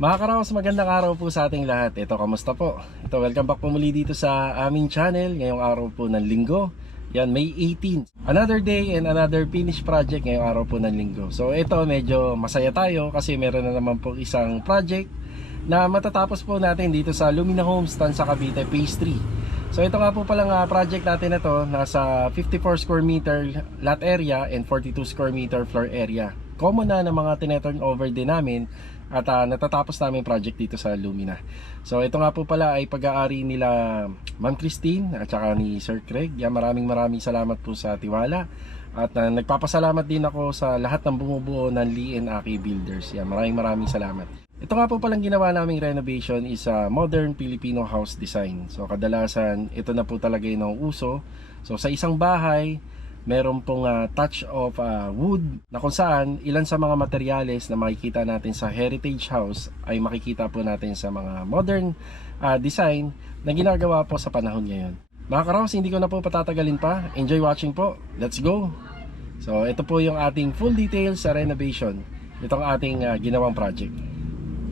Mga karaos, magandang araw po sa ating lahat. Ito, kamusta po? Ito, welcome back po muli dito sa aming channel. Ngayong araw po ng linggo. Yan, May 18. Another day and another finished project ngayong araw po ng linggo. So ito, medyo masaya tayo kasi meron na naman po isang project na matatapos po natin dito sa Lumina Homes, Tanza Cavite, Phase 3. So ito nga po palang project natin na to, nasa 54 square meter lot area and 42 square meter floor area. Common na ng mga tineturn over din namin at natatapos namin project dito sa Lumina. So ito nga po pala ay pag-aari nila Ma'am Christine at saka ni Sir Craig. Yan, maraming salamat po sa tiwala. At nagpapasalamat din ako sa lahat ng bumubuo ng Lee and Aki Builders. Yan, maraming salamat. Ito nga po palang ginawa naming renovation is modern Filipino house design. So kadalasan ito na po talaga yung uso. So sa isang bahay, meron pong touch of wood na kung saan ilan sa mga materyales na makikita natin sa heritage house ay makikita po natin sa mga modern design na ginagawa po sa panahon ngayon. Mga karaos, hindi ko na po patatagalin pa. Enjoy watching po. Let's go! So ito po yung ating full details sa renovation. Itong ating ginawang project.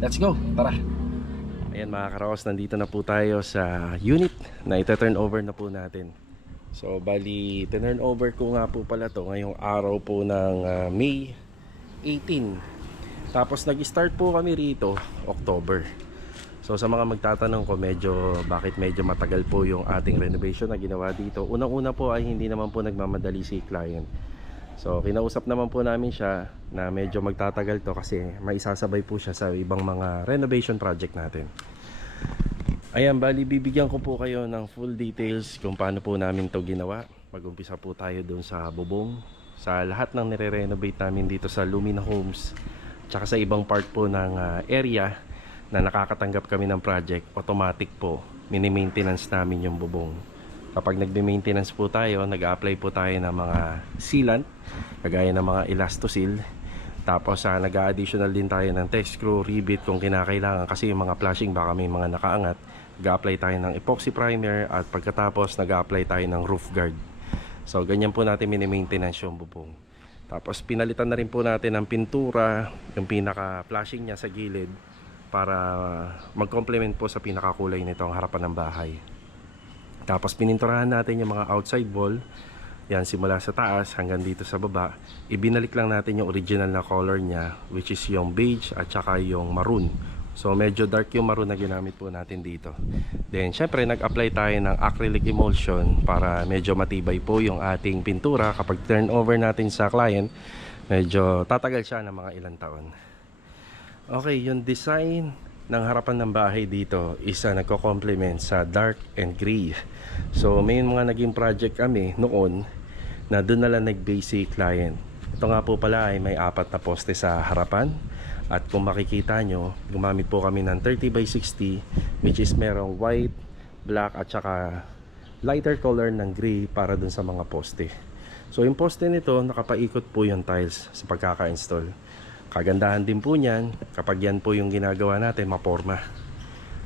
Let's go! Tara! Ayan mga karaos, nandito na po tayo sa unit na ita-turn over na po natin. So bali, turn over ko nga po pala to ngayong araw po ng May 18. Tapos nag-start po kami rito October. So sa mga magtatanong ko bakit medyo matagal po yung ating renovation na ginawa dito. Unang-una po ay hindi naman po nagmamadali si client. So kinausap naman po namin siya na medyo magtatagal to kasi maisasabay po siya sa ibang mga renovation project natin. Ayan, bali bibigyan ko po kayo ng full details kung paano po namin to ginawa. Mag-umpisa po tayo doon sa bubong, sa lahat ng nire-renovate namin dito sa Lumina Homes, tsaka sa ibang part po ng area na nakakatanggap kami ng project. Automatic po, mini-maintenance namin yung bubong. Kapag nagbe-maintenance po tayo, nag-a-apply po tayo ng mga sealant, kagaya ng mga Elastoseal. Tapos nag-a-additional din tayo ng text screw, rivet kung kinakailangan kasi yung mga flashing baka may mga nakaangat. Nag-a-apply tayo ng epoxy primer at pagkatapos nag-a-apply tayo ng roof guard. So ganyan po natin mini-maintenance yung bubong. Tapos pinalitan na rin po natin ng pintura, yung pinaka-flashing niya sa gilid para mag-complement po sa pinakakulay nitong harapan ng bahay. Tapos pininturahan natin yung mga outside wall. Yan, simula sa taas hanggang dito sa baba. Ibinalik lang natin yung original na color niya, which is yung beige at saka yung maroon. So medyo dark yung maroon na ginamit po natin dito. Then syempre nag-apply tayo ng acrylic emulsion para medyo matibay po yung ating pintura. Kapag turn over natin sa client, medyo tatagal siya ng mga ilang taon. Okay, yung design ng harapan ng bahay dito is nagko-complement sa dark and gray. So may mga naging project kami noon na doon na lang nag-base si client. Ito nga po pala ay may 4 na poste sa harapan. At kung makikita nyo, gumamit po kami ng 30 by 60, which is merong white, black at saka lighter color ng gray para dun sa mga poste. So yung poste nito, nakapaikot po yung tiles sa pagkaka-install. Kagandahan din po niyan, kapag yan po yung ginagawa natin, maporma.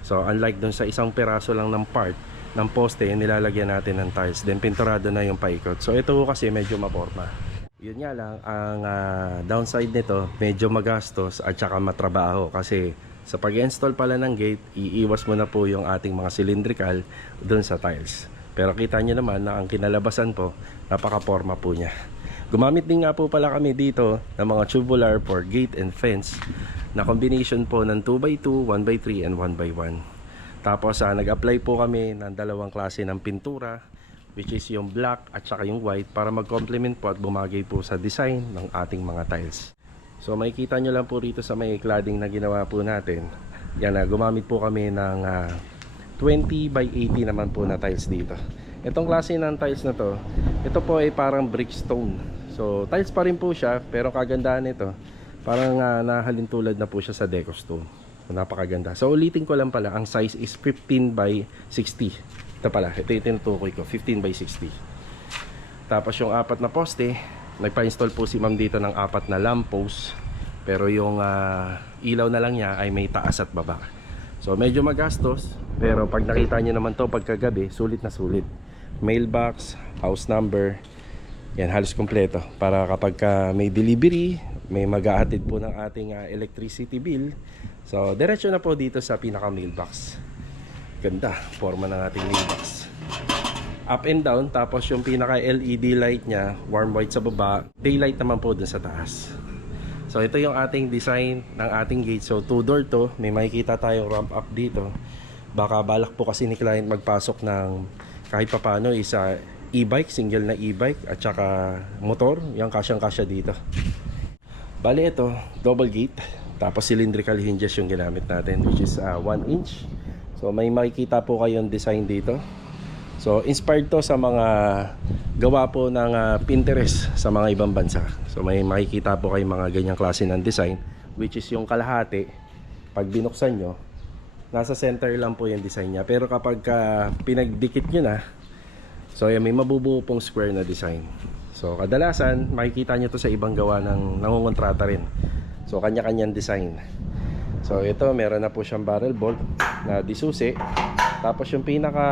So unlike dun sa isang peraso lang ng part ng poste, nilalagyan natin ng tiles, then pinturado na yung paikot. So ito kasi medyo maporma. Yun nga lang, ang downside nito, medyo magastos at saka matrabaho kasi sa pag-install pala ng gate, iiwas mo na po yung ating mga cylindrical dun sa tiles. Pero kita nyo naman na ang kinalabasan po, napaka-forma po niya. Gumamit din nga po pala kami dito ng mga tubular for gate and fence na combination po ng 2x2, 1x3 and 1x1. Tapos nag-apply po kami ng dalawang klase ng pintura, which is yung black at saka yung white para mag-complement po at bumagay po sa design ng ating mga tiles. So makikita nyo lang po rito sa may cladding na ginawa po natin. Yan, gumamit po kami ng 20 by 80 naman po na tiles dito. Itong klase ng tiles na to, ito po ay parang brickstone. So tiles pa rin po siya, pero kagandahan nito, parang nahalin tulad na po siya sa deco stone. So, napakaganda. So ulitin ko lang pala, ang size is 15 by 60. Ito pala, ito yung tinutukoy ko, 15 by 60. Tapos yung 4 na poste, nagpa-install po si ma'am dito ng 4 na lamppost. Pero yung ilaw na lang niya ay may taas at baba. So medyo magastos, pero pag nakita niyo naman to pagkagabi, sulit na sulit. Mailbox, house number, yan halos kompleto. Para kapag may delivery may maghahatid po ng ating electricity bill. So diretso na po dito sa pinaka mailbox. Ganda, forma ng ating mailbox. Up and down, tapos yung pinaka LED light nya, warm white sa baba, daylight naman po dun sa taas. So ito yung ating design ng ating gate. So 2-door to, may makikita tayong ramp up dito. Baka balak po kasi ni client magpasok ng kahit papano isa e-bike, single na e-bike at saka motor, yung kasyang-kasya dito. Bali ito, double gate, tapos cylindrical hinges yung ginamit natin, which is 1 inch. So may makikita po kayong design dito. So inspired to sa mga gawa po ng Pinterest sa mga ibang bansa. So may makikita po kayong mga ganyang klase ng design, which is yung kalahati, pag binuksan nyo, nasa center lang po yung design nya. Pero kapag pinagdikit nyo na, so yan, may mabubuo pong square na design. So kadalasan makikita nyo to sa ibang gawa ng nangungontrata rin. So kanya-kanyang design. So ito, meron na po siyang barrel bolt na disusi. Tapos yung pinaka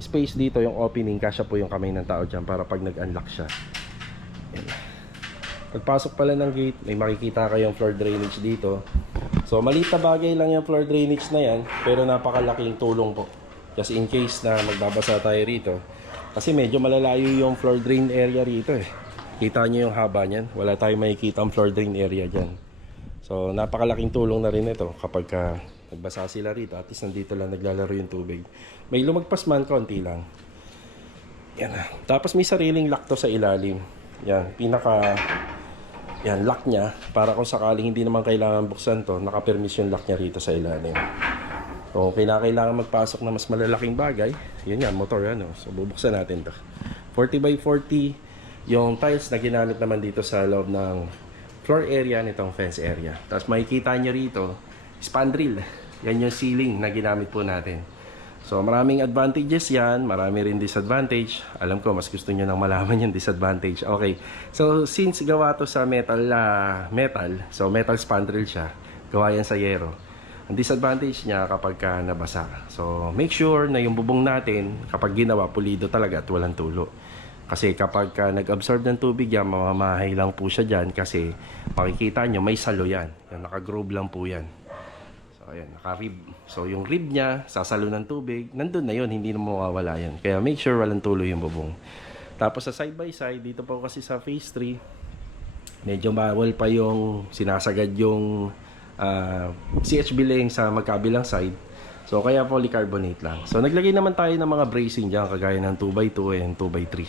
space dito, yung opening, kasya po yung kamay ng tao dyan para pag nag-unlock siya. Yan. Pagpasok pala ng gate, may makikita kayong floor drainage dito. So maliit na bagay lang yung floor drainage na yan, pero napakalaking tulong po. Just in case na magbabasa tayo rito. Kasi medyo malalayo yung floor drain area rito eh. Kita nyo yung haba niyan. Wala tayong makikita ang floor drain area dyan. So napakalaking tulong na rin ito kapag nagbasa sila rito. At least nandito lang naglalaro yung tubig. May lumagpas man, konti lang. Yan. Tapos may sariling lock to sa ilalim. Yan. Yan, lock niya. Para kung sakaling hindi naman kailangan buksan to, naka-permission lock niya rito sa ilalim. Kung kailangan magpasok na mas malalaking bagay, yun yan, motor yan. So bubuksan natin to. 40x40 yung tiles na ginamit naman dito sa loob ng floor area nitong fence area. Tapos makikita nyo rito, spandrel. Yan yung ceiling na ginamit po natin. So maraming advantages yan, marami rin disadvantage. Alam ko mas gusto nyo nang malaman yung disadvantage. Okay, so since gawa to sa metal, so metal spandrel siya, gawa yan sa yero. Ang disadvantage niya kapag nabasa. So make sure na yung bubong natin kapag ginawa, pulido talaga at walang tulo. Kasi kapag nag-absorb ng tubig yan, mamamahay lang po siya dyan kasi makikita nyo may salo yan. Yan, naka-groove lang po yan. So ayan, naka-rib. So yung rib niya, sasalo ng tubig, nandun na yun, hindi na mawawala yan. Kaya make sure walang tulo yung bubong. Tapos sa side by side, dito po kasi sa phase 3, medyo bawal pa yung sinasagad yung CHB lane sa magkabilang side. So kaya polycarbonate lang. So naglagay naman tayo ng mga bracing dyan, kagaya ng 2x2 and 2x3.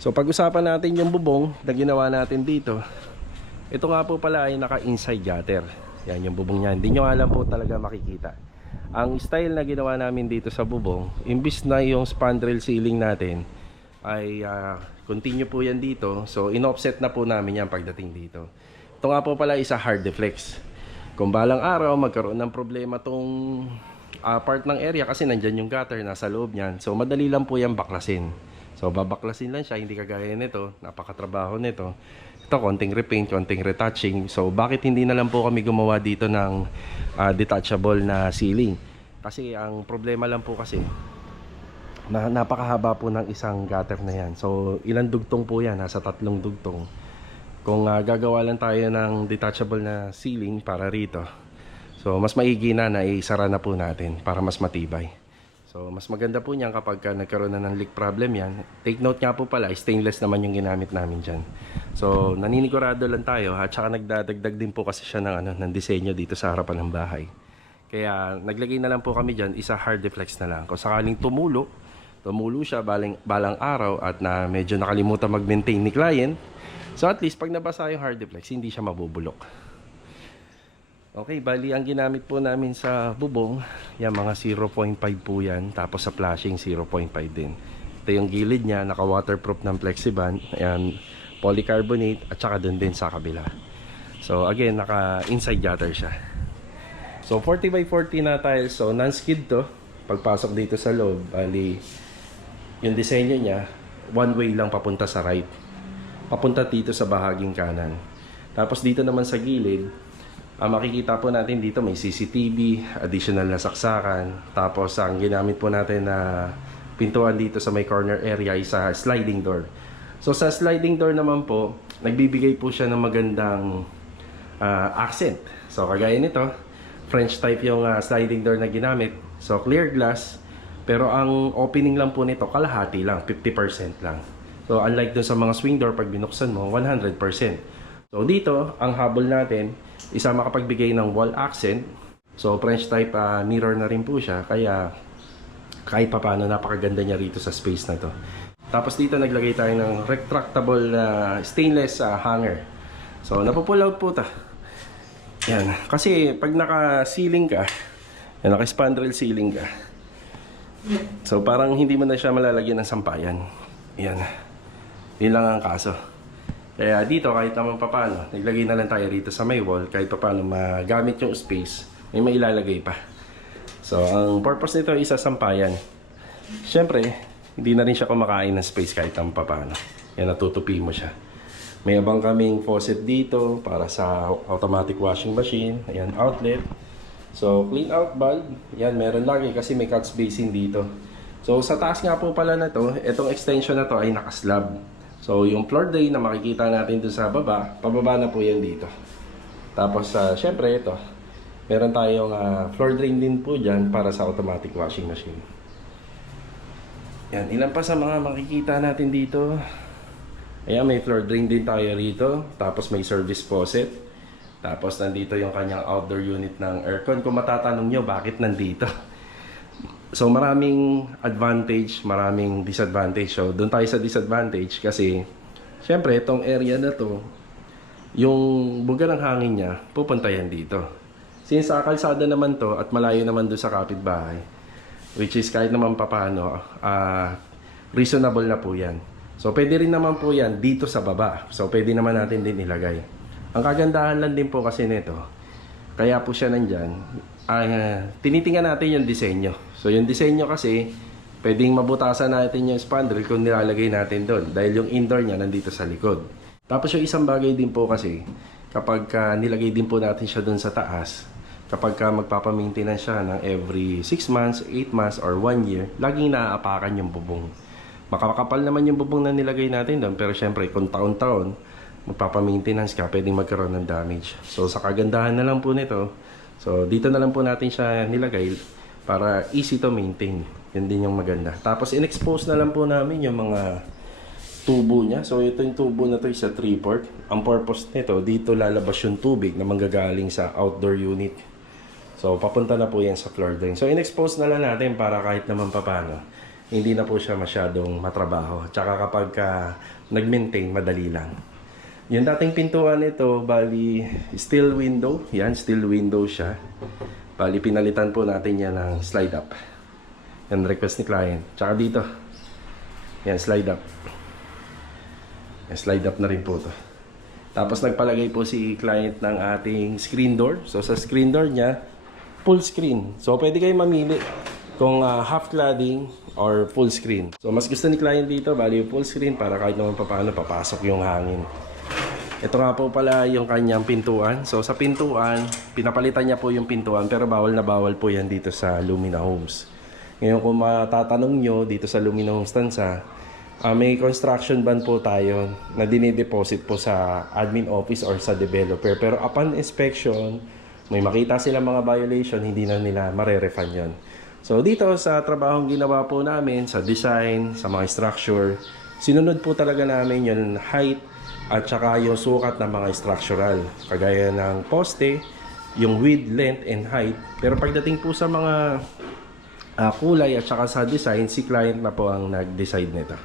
So pag-usapan natin yung bubong na ginawa natin dito. Ito nga po pala ay naka-inside gutter. Yan yung bubong niya. Hindi nyo alam po talaga makikita. Ang style na ginawa namin dito sa bubong, imbis na yung spandrel ceiling natin ay continue po yan dito. So in-offset na po namin yan pagdating dito. Ito nga po pala isa hard deflex. Kung balang araw magkaroon ng problema tong part ng area kasi nandyan yung gutter nasa loob niyan. So madali lang po yan baklasin. So babaklasin lang siya, hindi kagaya nito, napakatrabaho nito. Ito konting repaint, konting retouching. So bakit hindi na lang po kami gumawa dito ng detachable na ceiling? Kasi ang problema lang po kasi napakahaba po ng isang gutter na yan. So ilang dugtong po yan, nasa 3 dugtong. Kung gagawa lang tayo ng detachable na ceiling para rito, so mas maigi na isara na po natin para mas matibay. So mas maganda po niyan kapag nagkaroon na ng leak problem yan. Take note nga po pala, stainless naman yung ginamit namin dyan. So naninigurado lang tayo at saka nagdadagdag din po kasi siya ng disenyo dito sa harapan ng bahay. Kaya naglagay na lang po kami dyan, isa hard deflex na lang. Kung sakaling tumulo siya balang araw at na medyo nakalimutan mag-maintain ni client, so at least pag nabasa yung hard deflex, hindi siya mabubulok. Okay, bali ang ginamit po namin sa bubong, yan mga 0.5 po yan. Tapos sa flashing 0.5 din. Ito yung gilid niya, naka waterproof ng Flexiband. Ayan, polycarbonate at saka dun din sa kabila. So again, naka inside gutter siya. So 40x40 na tiles, so non-skid to. Pagpasok dito sa loob, bali yung disenyo niya, one way lang papunta sa right, papunta dito sa bahaging kanan. Tapos dito naman sa gilid, makikita po natin dito may CCTV, additional na saksakan. Tapos ang ginamit po natin na pintuan dito sa may corner area ay sa sliding door. So sa sliding door naman po, nagbibigay po siya ng magandang accent. So kagaya nito, French type yung sliding door na ginamit. So clear glass, pero ang opening lang po nito kalahati lang, 50% lang. So unlike dun sa mga swing door, pag binuksan mo 100%. So dito, ang habol natin, isa makapagbigay ng wall accent. So French type mirror na rin po siya, kaya kahit pa paano napakaganda niya rito sa space na to. Tapos dito naglagay tayo ng retractable stainless hanger. So napupull out po ta. Yan, kasi pag naka-ceiling ka, yan, naka-spandrel ceiling ka, so parang hindi mo na siya malalagyan ng sampayan. Yan, yun lang ang kaso. Kaya dito kahit naman papano, naglagay na lang tayo rito sa may wall, kahit papano magamit yung space, may mailalagay pa. So ang purpose nito is sa sampayan. Siyempre, hindi na rin siya kumakain ng space kahit naman papano. Yan, natutupi mo siya. May abang kaming faucet dito para sa automatic washing machine. Ayan, outlet. So, clean out bulb. Yan, meron lagi kasi may catch basin dito. So, sa taas nga po pala na to, itong extension na to ay nakaslab. So, yung floor drain na makikita natin dun sa baba, pababa na po yan dito. Tapos, syempre ito, meron tayong floor drain din po dyan para sa automatic washing machine. Yan, ilan pa sa mga makikita natin dito. Ayan, may floor drain din tayo rito. Tapos may service faucet. Tapos nandito yung kanyang outdoor unit ng aircon. Kung matatanong nyo, bakit nandito? So maraming advantage, maraming disadvantage. So doon tayo sa disadvantage kasi syempre itong area na to, yung buga ng hangin niya, pupunta yan dito. Since kalsada naman to at malayo naman doon sa kapitbahay, which is kahit naman papano, reasonable na po yan. So, pwede rin naman po yan dito sa baba. So, pwede naman natin din ilagay. Ang kagandahan lang din po kasi nito, kaya po siya nandyan, tinitingnan natin yung disenyo. So, yung disenyo kasi, pwedeng mabutasan natin yung spandrel kung nilalagay natin doon. Dahil yung indoor niya nandito sa likod. Tapos yung isang bagay din po kasi, kapag nilagay din po natin siya doon sa taas, kapag magpapamaintenance siya ng every 6 months, 8 months, or 1 year, laging naaapakan yung bubong. Makakapal naman yung bubong na nilagay natin doon, pero syempre kung taon-taon magpapamaintenance ka, pwedeng magkaroon ng damage. So sa kagandahan na lang po nito, so dito na lang po natin siya nilagay para easy to maintain. Yan din yung maganda. Tapos in-expose na lang po namin yung mga tubo niya. So ito yung tubo na to is sa 3-port. Ang purpose nito, dito lalabas yung tubig na manggagaling sa outdoor unit. So papunta na po yan sa floor drain. So in-expose na lang natin para kahit naman papano, hindi na po siya masyadong matrabaho. Tsaka kapag nag-maintain, madali lang. Yung dating pintuan nito, bali steel window. Yan, steel window siya. Bali pinalitan po natin yan ng slide up. Yan, request ni client. Tsaka dito. Yan, slide up. Yan, slide up na rin po to. Tapos nagpalagay po si client ng ating screen door. So sa screen door niya, full screen. So pwede kayo mamili kung half cladding or full screen. So mas gusto ni client dito, bali full screen para kahit naman paano papasok yung hangin. Ito nga po pala yung kanyang pintuan. So sa pintuan, pinapalitan niya po yung pintuan pero bawal na bawal po yan dito sa Lumina Homes. Ngayon kung matatanong nyo dito sa Lumina Homes Tansa, may construction ban po tayo na dinideposit po sa admin office or sa developer. Pero upon inspection, may makita sila mga violation, hindi na nila marerefund yun. So dito sa trabahong ginawa po namin, sa design, sa mga structure, sinunod po talaga namin yung height at saka yung sukat ng mga structural. Kagaya ng poste, yung width, length, and height. Pero pagdating po sa mga kulay at saka sa design, si client na po ang nag-decide nito.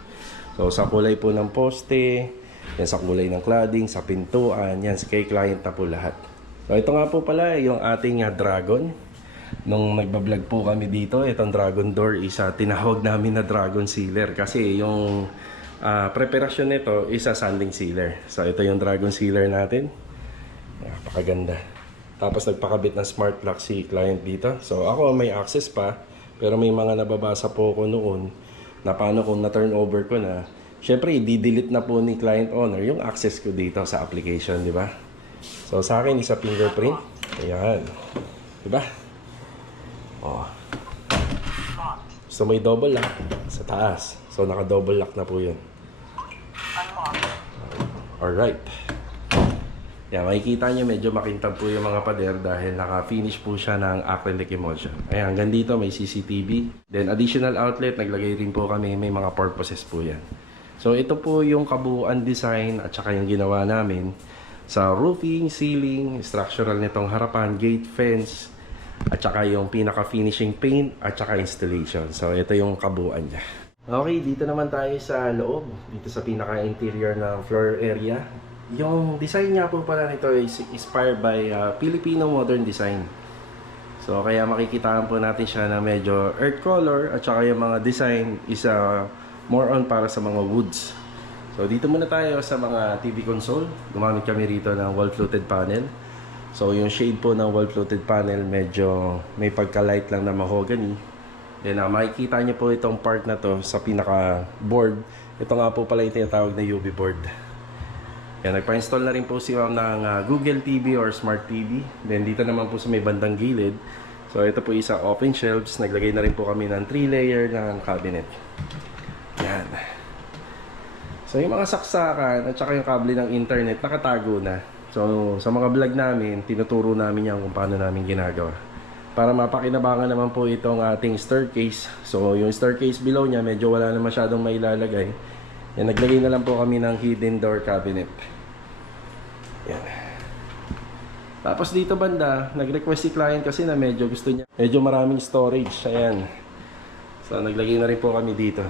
So sa kulay po ng poste, yan sa kulay ng cladding, sa pintuan, yan kay client na po lahat. So ito nga po pala yung ating dragon. Nung nagbablog po kami dito, itong dragon door is tinawag namin na dragon sealer kasi yung preparasyon nito is sanding sealer. So ito yung dragon sealer natin. Napakaganda. Tapos nagpakabit ng smart lock si client dito. So ako may access pa, pero may mga nababasa po ko noon na paano kung na-turn over ko na, syempre i-delete na po ni client owner yung access ko dito sa application, di ba? So sa akin isa fingerprint. Ayan. Di ba? Oh. So may double lock sa taas. So naka double lock na po 'yun. Alright. Yan, makikita nyo medyo makintab po yung mga pader dahil naka-finish po siya ng acrylic emulsion. Ayan, hanggang dito may CCTV. Then additional outlet, naglagay rin po kami, may mga purposes po yan. So ito po yung kabuuan design at saka yung ginawa namin sa roofing, ceiling, structural nitong harapan, gate, fence, at saka yung pinaka-finishing paint at saka installation. So ito yung kabuuan niya. Okay, dito naman tayo sa loob, dito sa pinaka-interior ng floor area. Yung design niya po pala nito is inspired by Filipino modern design. So kaya makikitaan po natin siya na medyo earth color at saka yung mga design is more on para sa mga woods. So dito muna tayo sa mga TV console. Gumamit kami rito ng wall fluted panel. So yung shade po ng wall fluted panel medyo may pagka-light lang na mahogany. Then makikita niyo po itong part na to sa pinaka board. Ito nga po pala yung tinatawag na UV board. Yan, nagpa-install na rin po si ma'am ng Google TV or Smart TV. Then dito naman po sa may bandang gilid. So ito po isa open shelves. Naglagay na rin po kami ng 3-layer ng cabinet. Yan. So yung mga saksakan at saka yung kable ng internet nakatago na. So sa mga vlog namin, tinuturo namin yan kung paano namin ginagawa. Para mapakinabangan naman po itong ating staircase. So yung staircase below niya medyo wala na masyadong mailalagay. Yan, naglagay na lang po kami ng hidden door cabinet. Yan. Tapos dito banda, nag-request si client kasi na medyo gusto niya medyo maraming storage. Ayan. So naglagay na rin po kami dito.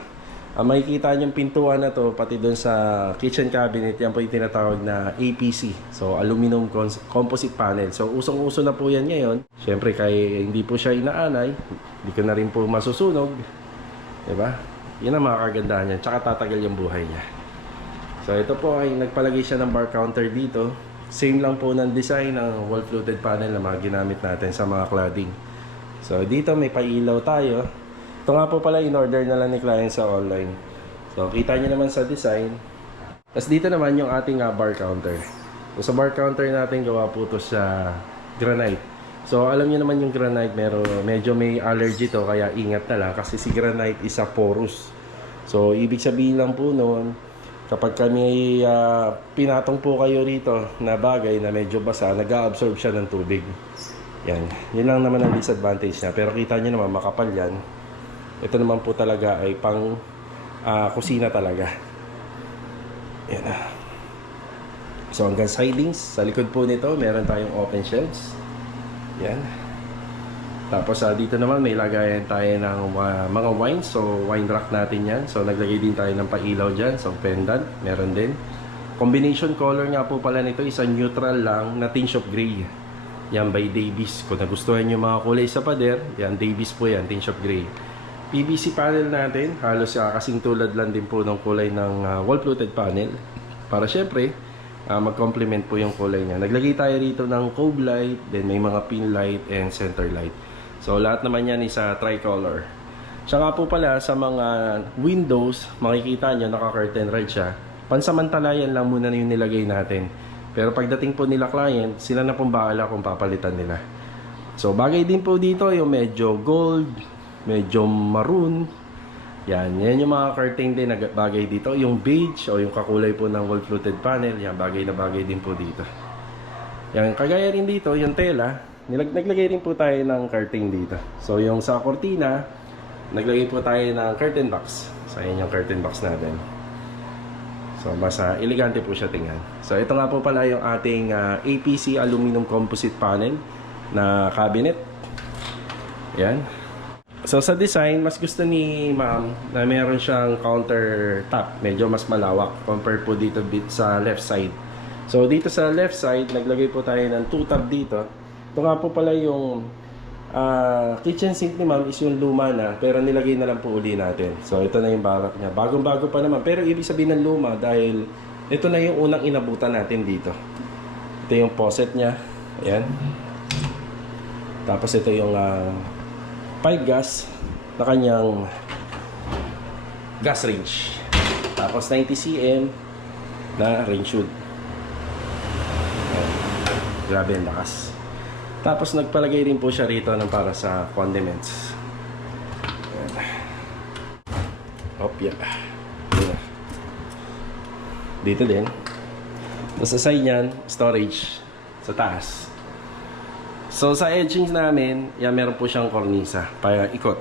Makikita niyo yung pintuan na to pati doon sa kitchen cabinet, yan po yung tinatawag na APC. So aluminum composite panel. So usong-uso na po yan ngayon. Syempre kaya hindi po siya inaanay, hindi ko na rin po masusunog. 'Di ba? Yan ang mga kagandahan niya. Tsaka tatagal yung buhay niya. So ito po ay nagpalagay siya ng bar counter dito. Same lang po ng design ng wall fluted panel na mga ginamit natin sa mga cladding. So dito may pailaw tayo. Ito nga po pala in-order na lang ni client sa online. So kita niyo naman sa design. Tapos dito naman yung ating bar counter. So sa bar counter natin gawa po ito sa granite. So alam niyo naman yung granite medyo may allergy to kaya ingat na lang kasi si granite is a porous. So ibig sabihin lang po noon kapag kami pinatong po kayo rito na bagay na medyo basa, nag-a-absorb siya ng tubig. Yan. Yun lang naman ang disadvantage niya. Pero kita niyo naman makapal yan. Ito naman po talaga ay pang kusina talaga. Yan. So hanggang sidings, sa likod po nito meron tayong open shelves. Yan. Tapos dito naman may lagayan tayo ng mga wines. So wine rack natin yan. So naglagay din tayo ng pailaw dyan. So pendant, meron din. Combination color nga po pala nito is neutral lang na tinge of gray. Yan by Davies. Kung nagustuhan nyo mga kulay sa pader, yan Davies po yan, tinge of gray. PVC panel natin, halos kasing tulad lang din po ng kulay ng wall fluted panel. Para syempre mag-complement po yung kulay niya. Naglagay tayo rito ng cove light, then may mga pin light and center light. So lahat naman yan is tricolor. Tsaka po pala sa mga windows, makikita nyo naka-curtain rod siya. Pansamantala yan lang muna yung nilagay natin. Pero pagdating po nila client, sila na pong bahala kung papalitan nila. So bagay din po dito yung medyo gold, medyo maroon. Yan yung mga curtain din na bagay dito. Yung beige o yung kakulay po ng wall fluted panel, yan bagay na bagay din po dito. Yan, kagaya rin dito, yung tela, naglagay rin po tayo ng curtain dito. So yung sa cortina, naglagay po tayo ng curtain box. So yan yung curtain box natin. So mas elegante po siya tingnan. So ito nga po pala yung ating APC aluminum composite panel na cabinet. Yan. So sa design, mas gusto ni ma'am na meron siyang countertop, medyo mas malawak compare po dito sa left side. So dito sa left side, naglagay po tayo ng 2 tab dito. Ito nga po pala yung kitchen sink ni ma'am is yung luma na, pero nilagay na lang po uli natin. So ito na yung barak niya. Bagong-bago pa naman, pero ibig sabihin ng luma dahil ito na yung unang inabutan natin dito. Ito yung faucet niya. Ayan. Tapos ito yung pipe gas na kanyang gas range. Tapos 90 cm na range hood. Grabe ang lakas. Tapos nagpalagay rin po siya rito ng para sa condiments. Hop, yeah. Dito din. Tapos sa side niyan, storage sa taas. So sa edgings namin, yan meron po siyang kornisa para ikot.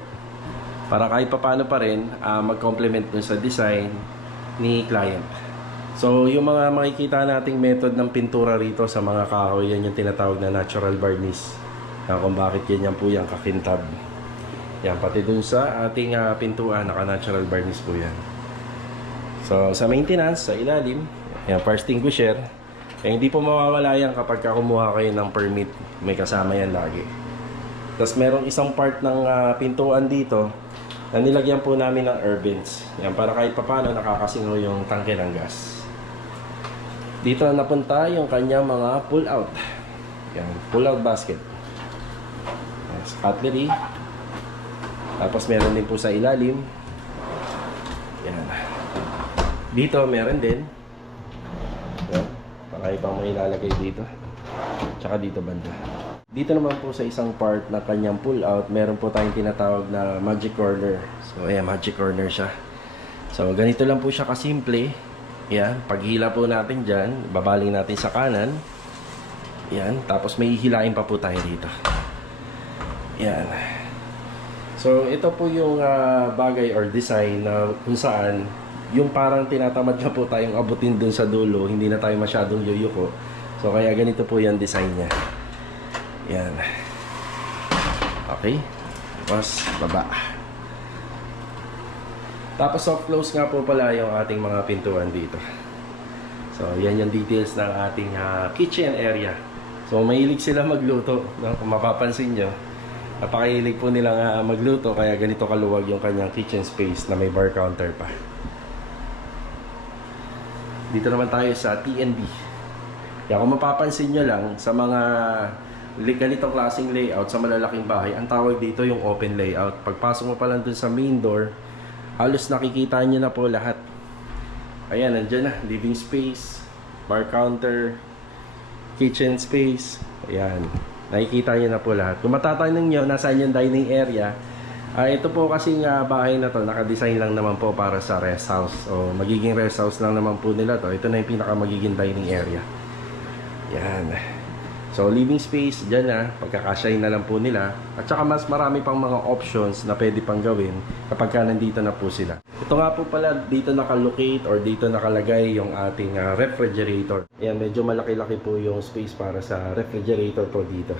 Para kahit papano pa rin mag-complement dun sa design ni client. So yung mga makikita nating method ng pintura rito sa mga kahoy, yan yung tinatawag na natural varnish. Kung bakit ganyan po yung kakintab. Yan, pati dun sa ating pintuan, naka-natural varnish po yan. So, sa maintenance, sa ilalim, yan, fire extinguisher. Hindi po mawawala yan kapag kumuha kayo ng permit. May kasama yan lagi. Tapos, merong isang part ng pintuan dito na nilagyan po namin ng air vents. Yan, para kahit papano nakakasingaw yung tangke ng gas. Dito na napunta yung kanyang mga pull-out. Yan, pull-out basket. Yan, cutlery. Tapos meron din po sa ilalim. Yan. Dito meron din. Yan. Para ibang may ilalagay dito. Tsaka dito banda. Dito naman po sa isang part na kanyang pull out, meron po tayong tinatawag na magic corner. So ayan, magic corner siya. So ganito lang po siya kasimple. Yan. Paghila po natin dyan, babaling natin sa kanan. Yan. Tapos may hihilain pa po tayo dito. Yan. So, ito po yung bagay or design na kung saan yung parang tinatamad na po tayong abutin dun sa dulo, hindi na tayo masyadong yuyuko. So, kaya ganito po yung design niya. Yan. Okay. Tapos, baba. Tapos, soft close nga po pala yung ating mga pintuan dito. So, yan yung details ng ating kitchen area. So, mahilig sila magluto. No? Kung mapapansin nyo, napakahilig po nilang magluto, kaya ganito kaluwag yung kanyang kitchen space na may bar counter pa. Dito naman tayo sa TNB. Kaya kung mapapansin nyo lang, sa mga ganitong klaseng layout sa malalaking bahay, ang tawag dito yung open layout. Pagpasok mo pa lang dun sa main door, halos nakikita nyo na po lahat. Ayan, nandyan na. Living space, bar counter, kitchen space. Ayan. Nakikita nyo na po lahat. Kung matatanong nyo, nasaan yung dining area, ito po kasing bahay na to, nakadesign lang naman po para sa rest house. O magiging rest house lang naman po nila to. Ito na yung pinaka magiging dining area. Yan. So, living space, dyan na. Pagkakasyahin na lang po nila. At saka mas marami pang mga options na pwede pang gawin kapag ka nandito na po sila. Ito nga po pala, dito nakalocate or dito nakalagay yung ating refrigerator. Ayan, medyo malaki-laki po yung space para sa refrigerator po dito.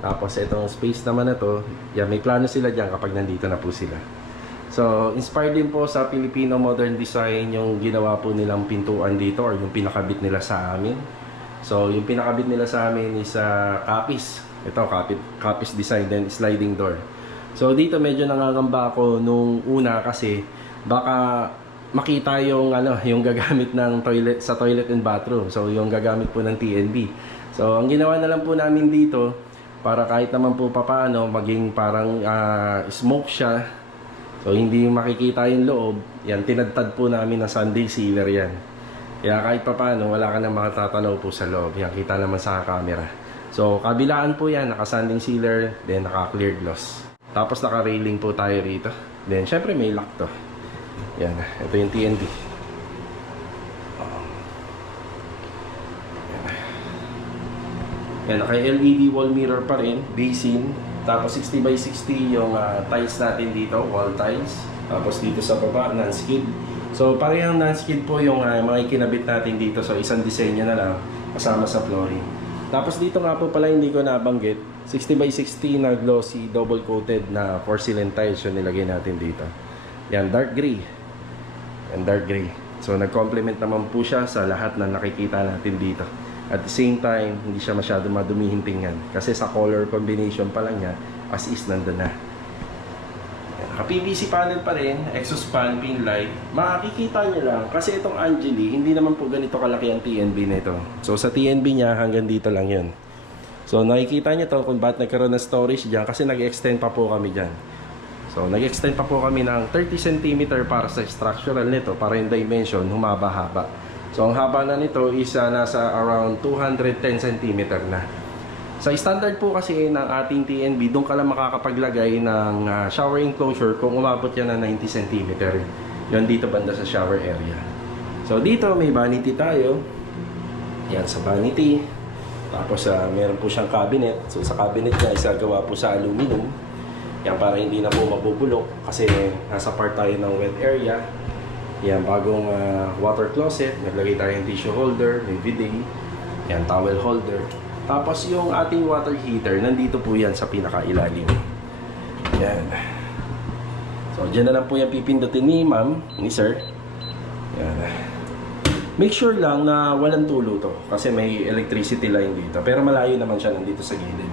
Tapos itong space naman na to, yan, may plano sila dyan kapag nandito na po sila. So, inspired din po sa Filipino modern design yung ginawa po nilang pintuan dito or yung pinakabit nila sa amin. So, yung pinakabit nila sa amin is kapis. Ito, kapis design, then sliding door. So, dito medyo nangangamba ako nung una kasi baka makita yung yung gagamit ng toilet sa toilet and bathroom. So, yung gagamit po ng TNB. So, ang ginawa na lang po namin dito para kahit naman po papaano maging parang smoke siya. So, hindi makikita yung loob. Yan, tinadtad po namin na Sunday sealer yan. Kaya kahit papaano, wala ka nang makatatanaw po sa loob. Yan, kita naman sa camera. So, kabilaan po yan, naka-sanding sealer, then naka-clear gloss. Tapos naka-railing po tayo rito. Then, syempre may lock to. Yan, ito yung TNB. Yan, naka-LED wall mirror pa rin, basin. Tapos 60x60 yung tiles natin dito, wall tiles. Tapos dito sa baba, non-skid. So, parehang non-skid po yung mga kinabit natin dito. So, isang disenyo na lang kasama sa flooring. Tapos dito nga po pala hindi ko nabanggit, 60x60 na glossy, double coated na porcelain tiles yung nilagay natin dito. Yan, dark gray. Yan, dark gray. So, nag-complement naman po siya sa lahat na nakikita natin dito. At the same time, hindi siya masyado madumihing tingnan. Kasi sa color combination pa lang niya, as is nandun na. Naka-PVC panel pa rin, exhaust fan, pin light. Makikita nyo lang, kasi itong Angeli, hindi naman po ganito kalaki ang TNB nito. So sa TNB niya, hanggang dito lang yun. So nakikita nyo to kung ba't nagkaroon ng storage dyan, kasi nag-extend pa po kami dyan. So nag-extend pa po kami ng 30 cm para sa structural nito, para yung dimension, humaba-haba. So ang haba na nito is nasa around 210 cm na. Sa standard po kasi ng ating TNB, doon ka lang makakapaglagay ng shower enclosure kung umabot yan na 90 cm. Yun dito banda sa shower area. So dito may vanity tayo. Yan sa vanity. Tapos meron po siyang cabinet. So sa cabinet niya isagawa po sa aluminum. Yan para hindi na po mabubulok kasi nasa part tayo ng wet area. Yan, bagong water closet. Naglagay tayo ng tissue holder, may bidet. Yan, towel holder. Tapos yung ating water heater, nandito po yan sa pinakailalim. Yan. So, dyan na lang po yung pipindutin ni ma'am, ni sir. Yan. Make sure lang na walang tulo to kasi may electricity line dito. Pero malayo naman siya nandito sa gilid.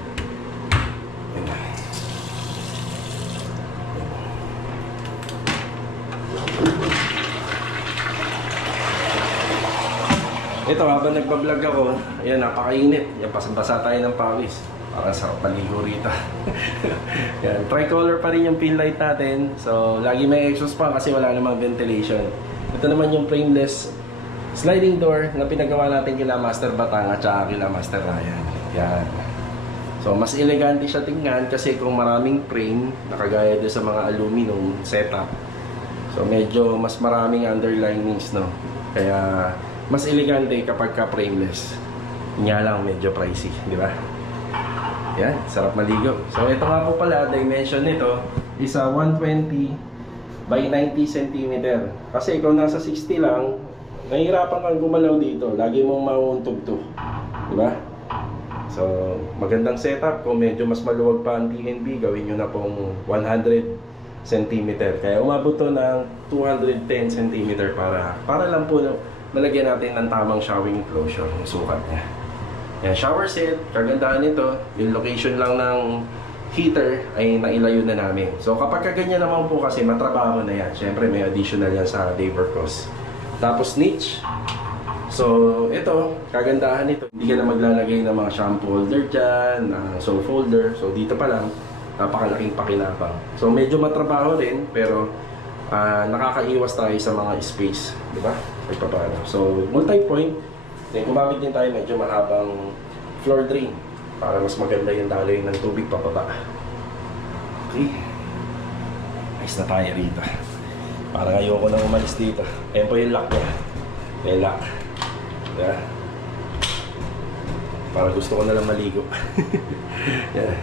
Yan. Ito, habang nagbablog ako, ayan, napakainit. Yan, pasang-basa tayo ng pawis. Para sa paligo rito. Yan, tricolor pa rin yung pin light natin. So, lagi may exhaust pa kasi wala namang ventilation. Ito naman yung frameless sliding door na pinagawa natin kila Master Batang at saka kila Master Ryan. Yan. So, mas elegante siya tingnan kasi kung maraming frame, nakagaya doon sa mga aluminum setup. So, medyo mas maraming underlinings, no? Kaya, mas elegante kapag ka frameless. Nga lang, medyo pricey, di ba? Yan, sarap maligo. So, ito nga po pala, dimension nito is 120 by 90 cm. Kasi kung nasa 60 lang, nahihirapan kang gumalaw dito. Lagi mong mauuntog to. Di ba? So, magandang setup. Kung medyo mas maluwag pa ang TNB, gawin nyo na pong 100 cm. Kaya umabot to ng 210 cm para lang po malagyan natin ng tamang showering enclosure yung sukat niya. Yan, shower set. Kagandahan nito, yung location lang ng heater ay nailayo na namin. So kapag kaganyan naman po kasi matrabaho na yan. Syempre may additional yan sa labor cost. Tapos niche. So ito, kagandahan nito. Hindi ka na maglalagay ng mga shampoo holder dyan, soap holder. So dito pa lang, napakalaking pakinabang. So medyo matrabaho rin, pero nakakaiwas tayo sa mga space. Diba? Ay paano. So multi-point. Then gumamit din tayo medyo mahabang floor drain para mas maganda yung daloy ng tubig pababa. Okay. Ayos na tayo rito. Parang ayoko na umalis dito. Ayan po yung lock niya. May lock. Yeah. Para gusto ko na lang maligo. Yeah.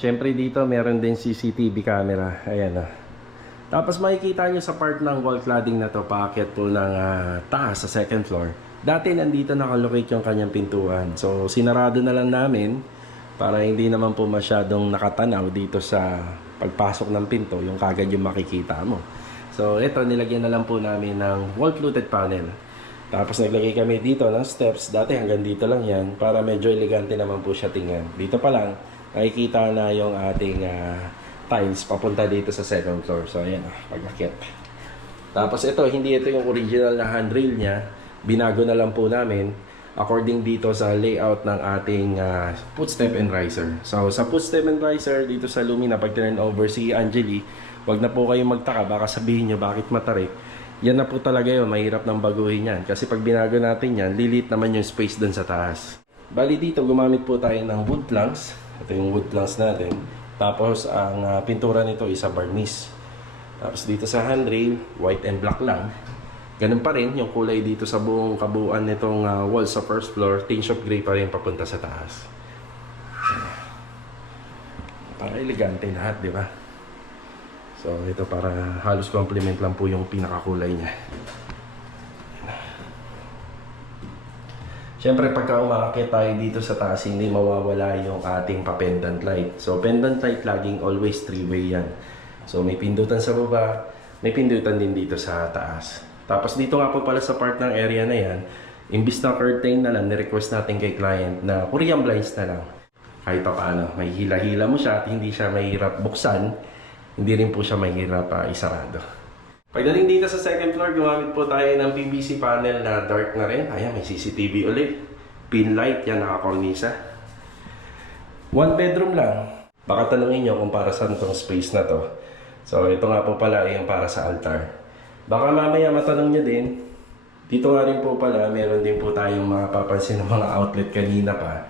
Siyempre dito meron din CCTV camera. Ayan na. Tapos makikita nyo sa part ng wall cladding na to, paakyat po ng taas sa second floor. Dati nandito nakalocate yung kanyang pintuan. So sinarado na lang namin para hindi naman po masyadong nakatanaw dito sa pagpasok ng pinto, yung kagad yung makikita mo. So ito, nilagyan na lang po namin ng wall fluted panel. Tapos naglagay kami dito ng steps. Dati hanggang dito lang yan para medyo elegante naman po siya tingnan. Dito pa lang nakikita na yung ating tiles papunta dito sa second floor. So ayan, pag-akyat. Tapos ito, hindi ito yung original na handrail niya. Binago na lang po namin according dito sa layout ng ating footstep and riser. So sa footstep and riser dito sa Lumina, pag turn over si Angeli, wag na po kayong magtaka, baka sabihin nyo bakit matarik. Yan na po talaga yun, mahirap nang baguhin yan. Kasi pag binago natin yan, lilit naman yung space dun sa taas. Bali dito, gumamit po tayo ng wood planks. Ito yung wood planks natin. Tapos ang pintura nito is a varnish. Tapos dito sa handrail, white and black lang. Ganun pa rin yung kulay dito sa buong kabuuan nitong wall sa first floor, tinge of gray pa rin papunta sa taas. Para elegante lahat, di ba? So ito para halos complement lang po yung pinakakulay niya. Siyempre pagka umaakit tayo dito sa taas, hindi mawawala yung ating pa-pendant light. So pendant light laging always 3-way yan. So may pindutan sa baba, may pindutan din dito sa taas. Tapos dito nga po pala sa part ng area na yan, imbis na curtain na lang, ni-request natin kay client na Korean blinds na lang. Kahit pa paano, may hila-hila mo siya at hindi siya mahirap buksan, hindi rin po siya mahirap isarado. Pagdating dito sa second floor, gumamit po tayo ng PVC panel na dark na rin. Ayan, may CCTV ulit. Pin light, yan, nakakornisa. One bedroom lang. Baka tanungin nyo kung para saan itong space na to. So, ito nga po pala yung para sa altar. Baka mamaya matanong nyo din. Dito nga rin po pala, meron din po tayong mapapansin ng mga outlet kanina pa.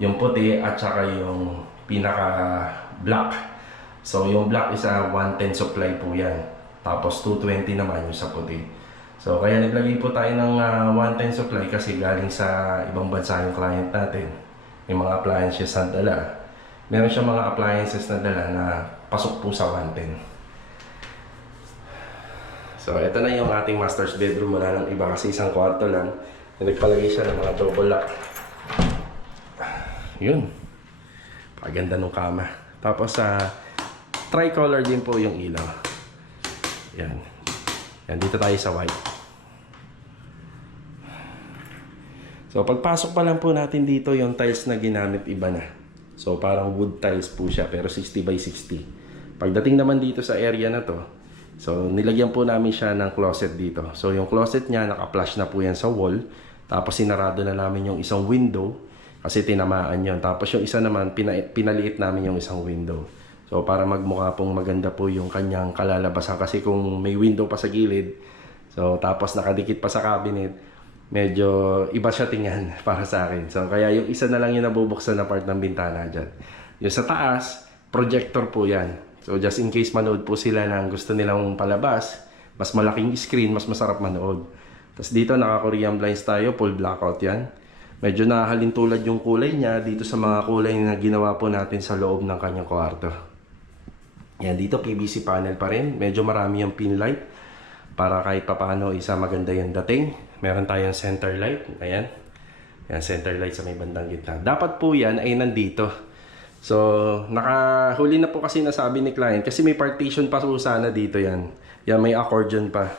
Yung puti at saka yung pinaka-black. So, yung black is a 110 supply po yan. Tapos 220 naman yung sa puti. So kaya naglagay po tayo ng 110 supply kasi galing sa ibang bansa yung client natin. May mga appliances na dala. Meron siya mga appliances na dala na pasok po sa 110. So ito na yung ating master's bedroom. Wala nang iba kasi isang kwarto lang. Nagpalagay siya ng mga double lock. Yun. Paganda ng kama. Tapos tricolor din po yung ilaw. Yan. Yan, dito tayo sa white. So pagpasok pa lang po natin dito, yung tiles na ginamit iba na. So parang wood tiles po siya pero 60 by 60. Pagdating naman dito sa area na to, so nilagyan po namin siya ng closet dito. So yung closet niya naka-flush na po yan sa wall. Tapos sinarado na namin yung isang window kasi tinamaan yon. Tapos yung isa naman pinaliit namin yung isang window. So para magmukha pong maganda po yung kanyang kalalabasan kasi kung may window pa sa gilid, so tapos nakadikit pa sa cabinet, medyo iba siya tingnan para sa akin. So kaya yung isa na lang yung nabubuksan na part ng bintana dyan. Yung sa taas, projector po yan. So just in case manood po sila ng gusto nilang palabas, mas malaking screen, mas masarap manood. Tapos dito naka-Korean blinds tayo, full blackout yan. Medyo nakahalintulad yung kulay niya dito sa mga kulay na ginawa po natin sa loob ng kanyang kwarto. Yan, dito PVC panel pa rin. Medyo marami yung pin light para kahit papano isa maganda yung dating. Meron tayong center light. Ayan. Yan, center light sa may bandang gitna. Dapat po yan ay nandito. So, nakahuli na po kasi nasabi ni client. Kasi may partition pa po sana dito yan. Yan, may accordion pa.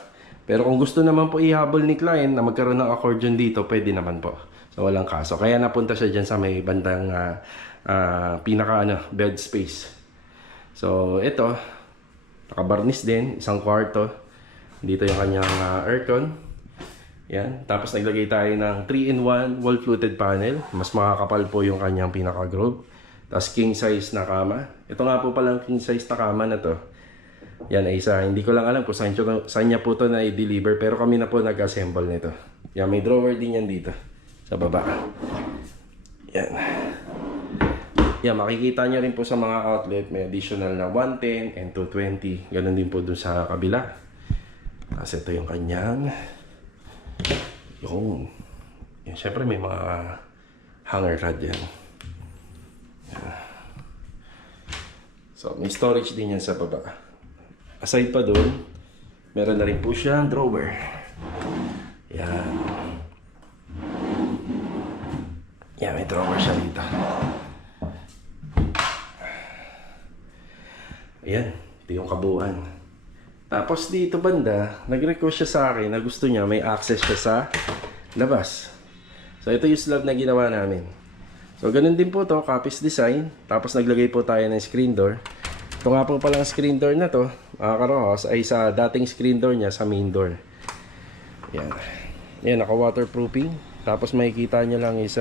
Pero kung gusto naman po ihabol ni client na magkaroon ng accordion dito, pwede naman po. So, walang kaso. Kaya napunta siya dyan sa may bandang bed space. So, ito. Nakabarnis din. Isang kwarto. Dito yung kanyang aircon. Yan. Tapos naglagay tayo ng 3-in-1 wall fluted panel. Mas makakapal po yung kanyang pinaka-grove. Tapos king size na kama. Ito nga po palang king size na kama na to. Yan ay isa. Hindi ko lang alam kung saan niya po to na i-deliver. Pero kami na po nag-assemble nito. Yan. May drawer din yan dito. Sa baba. Yan. Yan. Makikita nyo rin po sa mga outlet. May additional na 110 and 220. Ganon din po dun sa kabila. Tapos ito yung kanyang yan, syempre may mga hanger rod yan. So may storage din yan sa baba. Aside pa dun, meron na rin po siyang drawer. Yan. Yan, may drawer siya dito. Ayan, ito yung kabuuan. Tapos dito banda, nag-request siya sa akin na gusto niya may access siya sa labas. So ito yung slab na ginawa namin. So ganun din po to, Capiz design. Tapos naglagay po tayo ng screen door. Ito nga po palang screen door na to, mga karohos, ay sa dating screen door niya sa main door. Yan. Yan, naka-waterproofing. Tapos makikita nyo lang is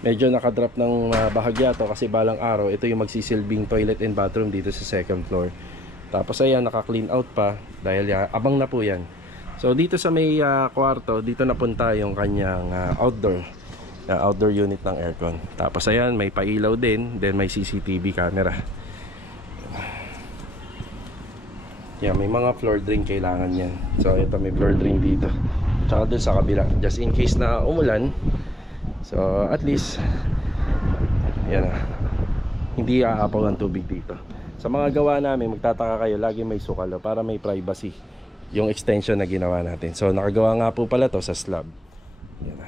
medyo nakadrop ng bahagya to kasi balang araw, ito yung magsisilbing toilet and bathroom dito sa second floor. Tapos ayan, naka-clean out pa dahil abang na po yan. So dito sa may kwarto, dito napunta yung kanyang outdoor unit ng aircon. Tapos ayan, may pailaw din, then may CCTV camera. Yan, may mga floor drain kailangan yan. So ito may floor drain dito. Tsaka dun sa kabila, just in case na umulan. So at least yan, hindi aapaw ang tubig dito. Sa mga gawa namin, magtataka kayo, lagi may sukalo para may privacy yung extension na ginawa natin. So nakagawa nga po pala to sa slab. Yan.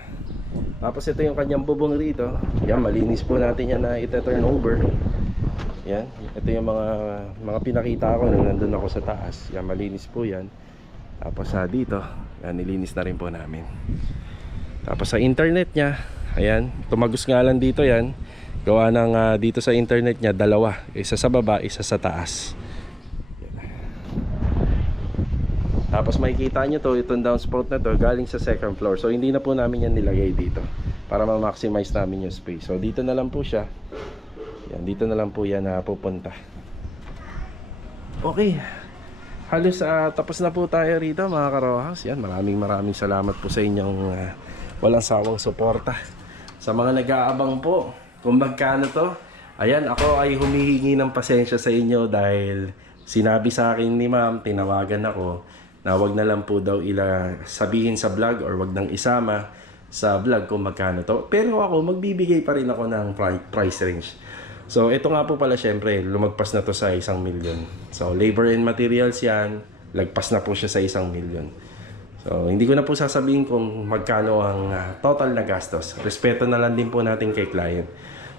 Tapos ito yung kanyang bubong rito. Yan, malinis po natin yan na ita-turn over. Yan, ito yung mga pinakita ko nung nandun ako sa taas. Yan, malinis po yan. Tapos dito, yan, nilinis na rin po namin. Tapos sa internet niya, ayan, tumagos nga lang dito yan. Gawa ng dito sa internet niya, dalawa. Isa sa baba, isa sa taas. Tapos makikita nyo to, itong downspout na to, galing sa second floor. So hindi na po namin yan nilagay dito para ma-maximize namin yung space. So dito na lang po siya. Yan, dito na lang po yan pupunta. Okay. Halos tapos na po tayo rito mga karohas. Yan, maraming salamat po sa inyong walang sawang suporta. Sa mga nag-aabang po kung magkano to, ayan, ako ay humihingi ng pasensya sa inyo dahil sinabi sa akin ni ma'am, tinawagan ako na wag na lang po daw sabihin sa vlog or wag nang isama sa vlog kung magkano to. Pero ako, magbibigay pa rin ako ng price range. So, ito nga po pala, syempre, lumagpas na to sa 1 million. So, labor and materials yan, lagpas na po siya sa 1 million. So, hindi ko na po sasabihin kung magkano ang total na gastos. Respeto na lang din po natin kay client.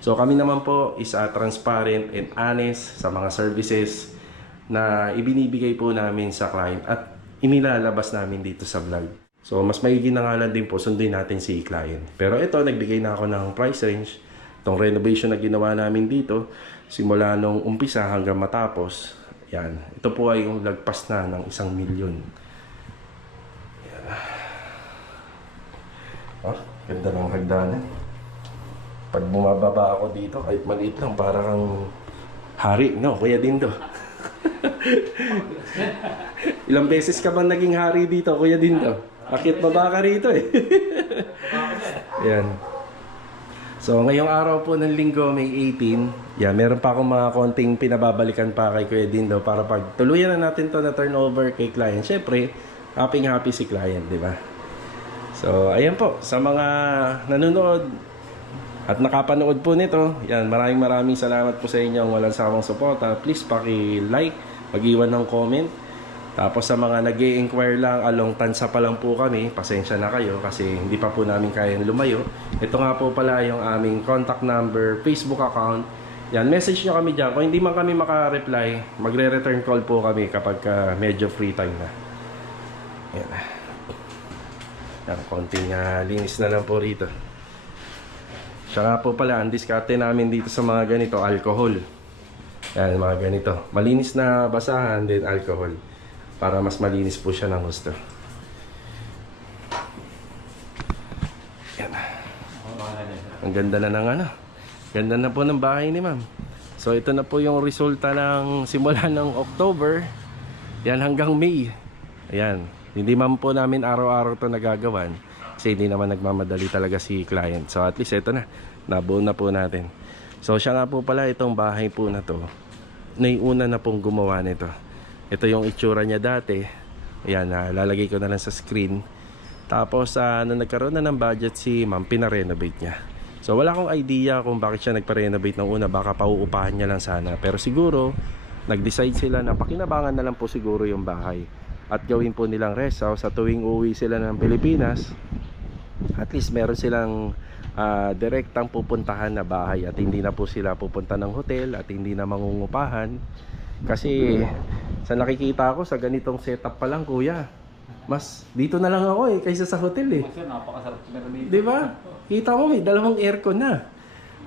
So, kami naman po is transparent and honest sa mga services na ibinibigay po namin sa client at inilalabas namin dito sa vlog. So, mas maiging na nga lang din po, sunduin natin si client. Pero ito, nagbigay na ako ng price range. Itong renovation na ginawa namin dito, simula nung umpisa hanggang matapos, yan. Ito po ay yung lagpas na ng 1 million. Yan. Oh, ganda ng hagdanan. Pag bumababa ako dito, kahit maliit lang, para kang hari, no? Kuya Dindo. Ilang beses ka ba naging hari dito, Kuya Dindo? Akit baba ka rito eh. Yan. So, ngayong araw po ng linggo, May 18, yan, meron pa akong mga konting pinababalikan pa kay Kuya Dindo para pag tuluyan na natin to na turnover kay client. Siyempre, happy si client, di ba? So, ayan po, sa mga nanonood at nakapanood po nito, yan, maraming salamat po sa inyo ang walang sawang suporta. Please paki-like, mag-iwan ng comment. Tapos sa mga nag-i-inquire lang, along Tansa pa lang po kami, pasensya na kayo kasi hindi pa po namin kayang lumayo. Ito nga po pala yung aming contact number, Facebook account. Yan, message nyo kami dyan. Kung hindi man kami maka-reply, magre-return call po kami kapag medyo free time na. Yan. Yan, konting linis na lang po rito. Siya nga po pala, ang diskarte namin dito sa mga ganito, alcohol. Yan, mga ganito. Malinis na basahan, din alcohol. Para mas malinis po siya ng gusto. Yan. Ang ganda na ng ano. Ganda na po ng bahay ni ma'am. So ito na po yung resulta ng simula ng October. Yan hanggang May. Ayan. Hindi man po namin araw-araw ito nagagawan. Kasi hindi naman nagmamadali talaga si client. So at least ito na. Nabuo na po natin. So siya nga po pala itong bahay po na to. Naiuna na pong gumawa nito. Ito yung itsura niya dati. Ayan, lalagay ko na lang sa screen. Tapos, nung nagkaroon na ng budget si ma'am, pinarenovate niya. So, wala akong idea kung bakit siya nagpa-renovate ng una. Baka pauupahan niya lang sana. Pero siguro, nag-decide sila na pakinabangan na lang po siguro yung bahay. At gawin po nilang rest house sa tuwing uwi sila ng Pilipinas. At least meron silang direktang pupuntahan na bahay. At hindi na po sila pupunta ng hotel. At hindi na mangungupahan. Kasi sa nakikita ko sa ganitong setup pa lang, kuya, mas dito na lang ako kaysa sa hotel Kasi napakasarap meron dito. 'Di ba? Kita mo may dalawang aircon na.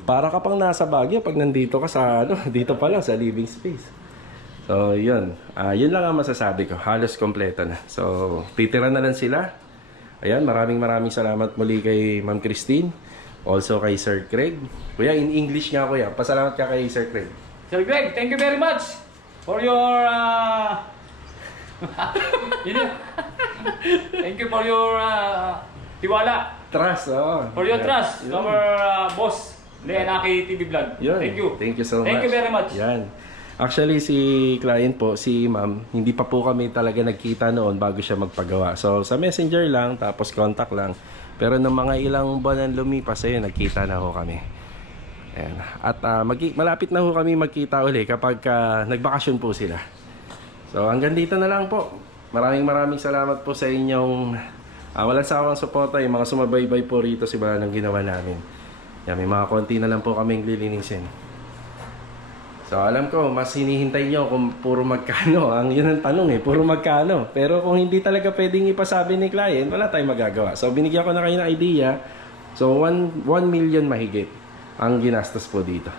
Para ka pang nasa Baguio pag nandito ka sa dito pa lang sa living space. So, 'yun. Yun lang ang masasabi ko. Halos kompleto na. So, titira na lang sila. Ayan, maraming salamat muli kay Ma'am Christine. Also kay Sir Craig. Kuya, in English nga kuya. Pasalamat ka kay Sir Craig. Sir Greg, thank you very much for your thank you for your tiwala. Trust, For your trust, our boss, Leanaki TV Vlog. Yun. Thank you. Thank you so much. Thank you very much. Yan. Actually, si client po, si ma'am, hindi pa po kami talaga nagkita noon bago siya magpagawa. So, sa messenger lang, tapos contact lang. Pero nung mga ilang buwan ang lumipas, ayun, nagkita na ho kami. Ayan. At malapit na ho kami magkita uli kapag nagbakasyon po sila. So hanggang dito na lang po. Maraming salamat po sa inyong walang sawang suporta. Yung mga sumabaybay po rito si ng ginawa namin. Yan, may mga konti na lang po kaming lilinisin. So alam ko, mas hinihintay nyo kung puro magkano. Yun ang tanong puro magkano. Pero kung hindi talaga pwedeng ipasabi ni client, wala tayong magagawa. So binigyan ko na kayo ng idea. So 1 million mahigit ang ginastos po dito.